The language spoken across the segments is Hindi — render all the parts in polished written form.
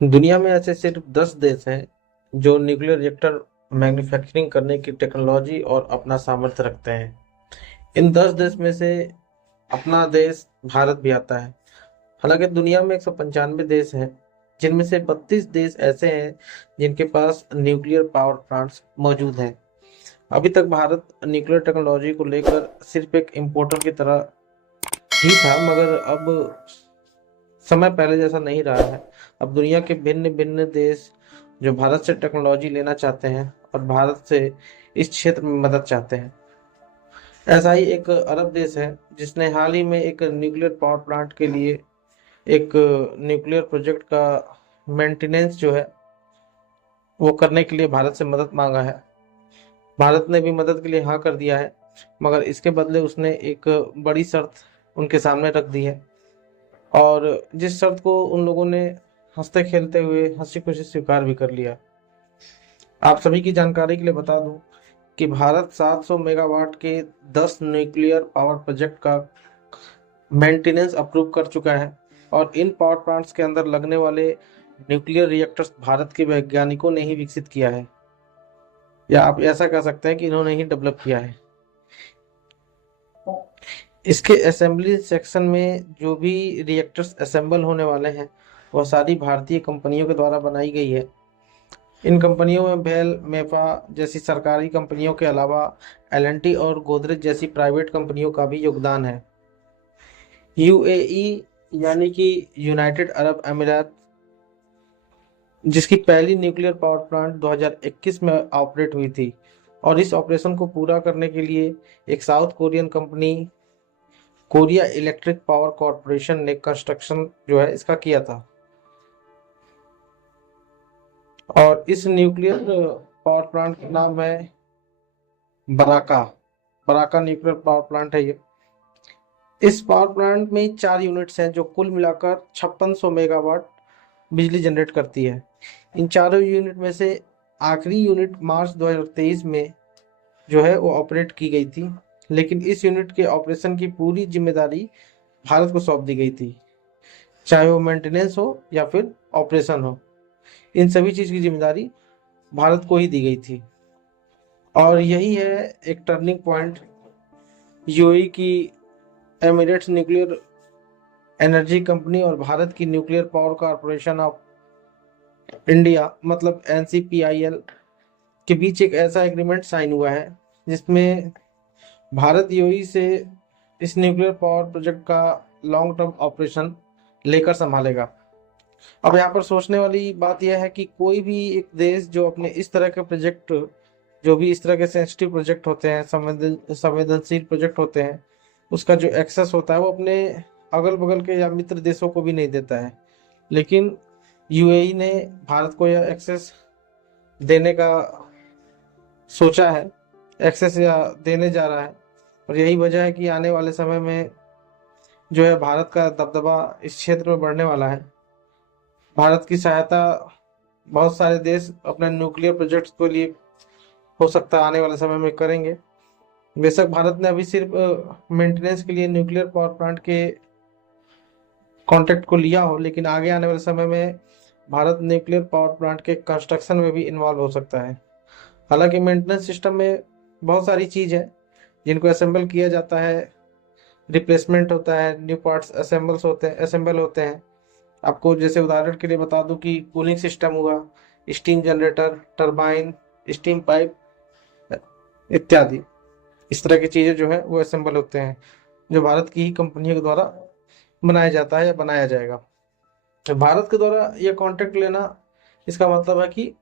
दुनिया में ऐसे सिर्फ 10 देश हैं जो न्यूक्लियर रिएक्टर मैन्युफैक्चरिंग करने की टेक्नोलॉजी और अपना सामर्थ्य रखते हैं। इन 10 देश में से अपना देश भारत भी आता है। हालांकि दुनिया में 195 देश हैं, जिनमें से 32 देश ऐसे हैं जिनके पास न्यूक्लियर पावर प्लांट्स मौजूद हैं। अभी तक भारत न्यूक्लियर टेक्नोलॉजी को लेकर सिर्फ एक इम्पोर्टर की तरह ही था, मगर अब समय पहले जैसा नहीं रहा है। अब दुनिया के भिन्न भिन्न देश जो भारत से टेक्नोलॉजी लेना चाहते हैं और भारत से इस क्षेत्र में मदद चाहते हैं। ऐसा ही एक अरब देश है जिसने हाल ही में एक न्यूक्लियर पावर प्लांट के लिए एक न्यूक्लियर प्रोजेक्ट का मेंटेनेंस जो है वो करने के लिए भारत से मदद मांगा है। भारत ने भी मदद के लिए हाँ कर दिया है, मगर इसके बदले उसने एक बड़ी शर्त उनके सामने रख दी है। और जिस शर्त को उन लोगों ने हंसते खेलते हुए हंसी खुशी स्वीकार भी कर लिया। आप सभी की जानकारी के लिए बता दूं कि भारत 700 मेगावाट के 10 न्यूक्लियर पावर प्रोजेक्ट का मेंटेनेंस अप्रूव कर चुका है। और इन पावर प्लांट्स के अंदर लगने वाले न्यूक्लियर रिएक्टर्स भारत के वैज्ञानिकों ने ही विकसित किया है, या आप ऐसा कह सकते हैं कि इन्होंने ही डेवलप किया है। इसके असेंबली सेक्शन में जो भी रिएक्टर्स असेंबल होने वाले हैं वह सारी भारतीय कंपनियों के द्वारा बनाई गई है। इन कंपनियों में भेल मेफा जैसी सरकारी कंपनियों के अलावा एल&टी और गोदरेज जैसी प्राइवेट कंपनियों का भी योगदान है। यूएई यानी कि यूनाइटेड अरब अमीरात, जिसकी पहली न्यूक्लियर पावर प्लांट 2021 में ऑपरेट हुई थी, और इस ऑपरेशन को पूरा करने के लिए एक south Korean company Korea electric power corporation ने कंस्ट्रक्शन जो है इसका किया था। और इस न्यूक्लियर पावर प्लांट का नाम है Baraka. Baraka nuclear power plant है ये। इस पावर प्लांट में 4 यूनिट्स हैं जो कुल मिलाकर 5600 मेगावाट बिजली जनरेट करती है। इन चारों यूनिट में से आखिरी यूनिट मार्च 2023 में जो है वो ऑपरेट की गई थी, लेकिन इस यूनिट के ऑपरेशन की पूरी जिम्मेदारी भारत को सौंप दी गई थी। चाहे वो मेंटेनेंस हो या फिर ऑपरेशन हो, इन सभी चीज की जिम्मेदारी भारत को ही दी गई थी। और यही है एक टर्निंग पॉइंट यूएई की एमिरेट्स न्यूक्लियर एनर्जी कंपनी और भारत की nuclear power corporation of India मतलब एनसीपीआईएल के बीच एक ऐसा एग्रीमेंट साइन हुआ है जिसमें भारत यूएई से इस न्यूक्लियर पावर प्रोजेक्ट का लॉन्ग टर्म ऑपरेशन लेकर संभालेगा। अब यहाँ पर सोचने वाली बात यह है कि कोई भी एक देश जो अपने इस तरह के प्रोजेक्ट, जो भी इस तरह के सेंसिटिव प्रोजेक्ट होते हैं, संवेदनशील प्रोजेक्ट होते हैं, उसका जो एक्सेस होता है वो अपने अगल बगल के या मित्र देशों को भी नहीं देता है। लेकिन यूएई ने भारत को यह एक्सेस देने का सोचा है, एक्सेस या देने जा रहा है। और यही वजह है कि आने वाले समय में जो है भारत का दबदबा इस क्षेत्र में बढ़ने वाला है। भारत की सहायता बहुत सारे देश अपने न्यूक्लियर प्रोजेक्ट्स के लिए हो सकता है आने वाले समय में करेंगे। बेशक भारत ने अभी सिर्फ मेंटेनेंस के लिए न्यूक्लियर पावर प्लांट के कॉन्ट्रैक्ट को लिया हो, लेकिन आगे आने वाले समय में भारत न्यूक्लियर पावर प्लांट के कंस्ट्रक्शन में भी इन्वॉल्व हो सकता है। हालांकि मेंटेनेंस सिस्टम में बहुत सारी चीज़ है जिनको असेंबल किया जाता है, रिप्लेसमेंट होता है, न्यू पार्ट्स असेंबल होते हैं। आपको जैसे उदाहरण के लिए बता दूं कि कूलिंग सिस्टम हुआ, steam generator, turbine, steam pipe इत्यादि, इस तरह की चीज़ें जो है वो असेंबल होते हैं, जो भारत की ही कंपनियों के द्वारा बनाया जाता है या बनाया जाएगा। तो भारत के द्वारा ये कॉन्ट्रैक्ट लेना, इसका मतलब है कि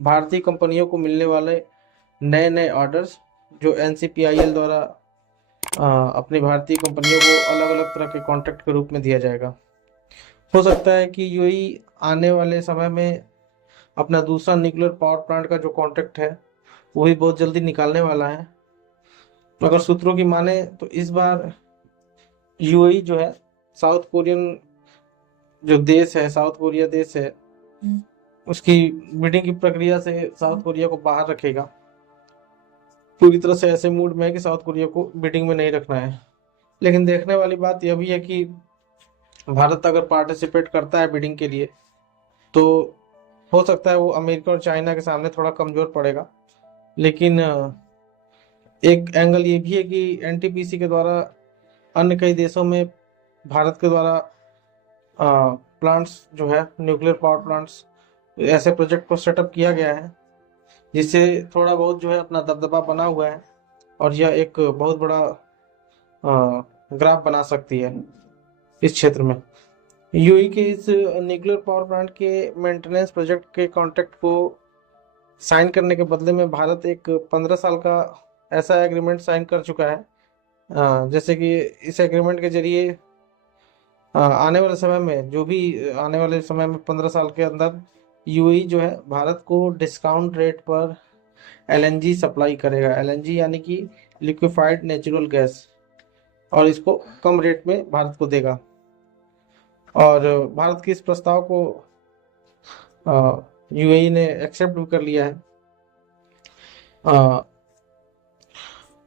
भारतीय कंपनियों को मिलने वाले नए नए ऑर्डर्स जो एनसीपीआईएल द्वारा अपनी भारतीय कंपनियों को अलग अलग तरह के कॉन्ट्रैक्ट के रूप में दिया जाएगा। हो सकता है कि यूएई आने वाले समय में अपना दूसरा न्यूक्लियर पावर प्लांट का जो कॉन्ट्रैक्ट है वो भी बहुत जल्दी निकालने वाला है। अगर सूत्रों की माने तो इस बार यूएई जो है साउथ कोरियन जो देश है, साउथ कोरिया देश है, उसकी बिडिंग की प्रक्रिया से साउथ कोरिया को बाहर रखेगा। पूरी तरह से ऐसे मूड में है कि साउथ कोरिया को बिडिंग में नहीं रखना है। लेकिन देखने वाली बात यह भी है कि भारत अगर पार्टिसिपेट करता है बिडिंग के लिए तो हो सकता है वो अमेरिका और चाइना के सामने थोड़ा कमजोर पड़ेगा। लेकिन एक एंगल ये भी है कि एनटीपीसी के द्वारा अन्य कई देशों में भारत के द्वारा प्लांट्स जो है, न्यूक्लियर पावर प्लांट्स, ऐसे प्रोजेक्ट को सेटअप किया गया है, जिससे थोड़ा बहुत जो है अपना दबदबा बना हुआ है और यह एक बहुत बड़ा ग्राफ बना सकती है इस क्षेत्र में। यूएई के इस न्यूक्लियर पावर प्लांट के मेंटेनेंस प्रोजेक्ट के कॉन्ट्रैक्ट को साइन करने के बदले में भारत एक 15 साल का ऐसा एग्रीमेंट साइन कर चुका है, जैसे कि इस एग्रीमेंट के जरिए आने वाले समय में, जो भी आने वाले समय में 15 साल के अंदर यूएई जो है भारत को डिस्काउंट रेट पर एलएनजी सप्लाई करेगा। एलएनजी यानी कि लिक्विफाइड नेचुरल गैस, और इसको कम रेट में भारत को देगा। और भारत के इस प्रस्ताव को यूएई ने एक्सेप्ट भी कर लिया है।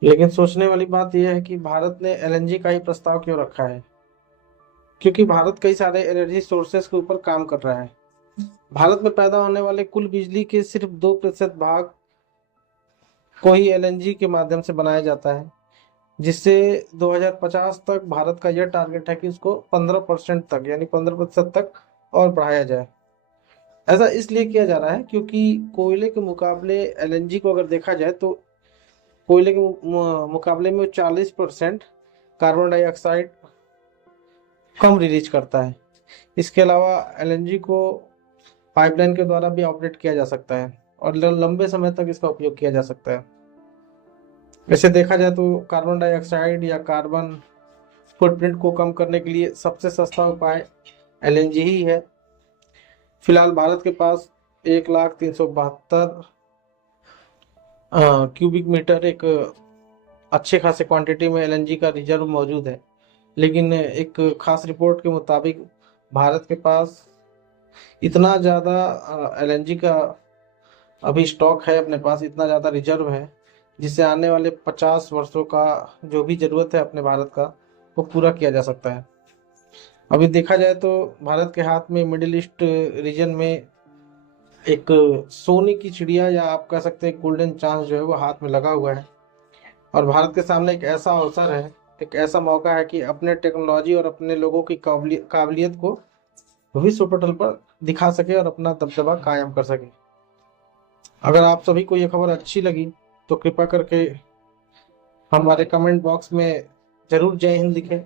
लेकिन सोचने वाली बात यह है कि भारत ने एलएनजी का ही प्रस्ताव क्यों रखा है, क्योंकि भारत कई सारे एनर्जी सोर्सेस के ऊपर काम कर रहा है। भारत में पैदा होने वाले कुल बिजली के सिर्फ 2% भाग को ही एलएनजी के माध्यम से बनाया जाता है, जिससे 2050 तक भारत का यह टारगेट है कि इसको 15% तक, यानी 15% तक और बढ़ाया जाए। ऐसा इसलिए किया जा रहा है क्योंकि कोयले के मुकाबले एलएनजी को अगर देखा जाए तो कोयले के मुकाबले में 40% कार्बन डाइऑक्साइड कम रिलीज करता है। इसके अलावा एलएनजी को पाइपलाइन के द्वारा भी ऑपरेट किया जा सकता है और लंबे समय तक इसका उपयोग किया जा सकता है। वैसे देखा जाए तो कार्बन डाइऑक्साइड या कार्बन फुटप्रिंट को कम करने के लिए सबसे सस्ता उपाय एलएनजी ही है। फिलहाल भारत के पास 1,372,000 क्यूबिक मीटर एक अच्छे खासे क्वांटिटी में एलएनजी का रिजर्व मौजूद है। लेकिन एक खास रिपोर्ट के मुताबिक भारत के पास इतना ज़्यादा एलएनजी का अभी स्टॉक है, अपने पास इतना ज़्यादा रिजर्व है, जिससे आने वाले 50 वर्षों का जो भी ज़रूरत है अपने भारत का, वो पूरा किया जा सकता है। अभी देखा जाए तो भारत के हाथ में मिडिल ईस्ट रीजन में एक सोने की चिड़िया, या आप कह सकते हैं गोल्डन चांस जो है वो हाथ में लगा हुआ है। और भारत के सामने एक ऐसा अवसर है, एक ऐसा मौका है कि अपने टेक्नोलॉजी और अपने लोगों की काबिलियत को विश्व पटल पर दिखा सके और अपना दबदबा कायम कर सके। अगर आप सभी को यह खबर अच्छी लगी तो कृपया करके हमारे कमेंट बॉक्स में जरूर जय हिंद लिखें,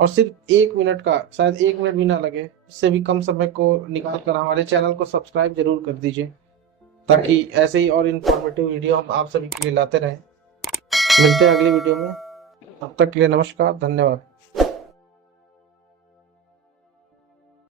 और सिर्फ 1 मिनट का, शायद 1 मिनट भी ना लगे, उससे भी कम समय को निकाल कर हमारे चैनल को सब्सक्राइब जरूर कर दीजिए, ताकि ऐसे ही और इन्फॉर्मेटिव वीडियो हम आप सभी के लिए लाते रहें। मिलते हैं अगली वीडियो में, तब तक के लिए नमस्कार, धन्यवाद।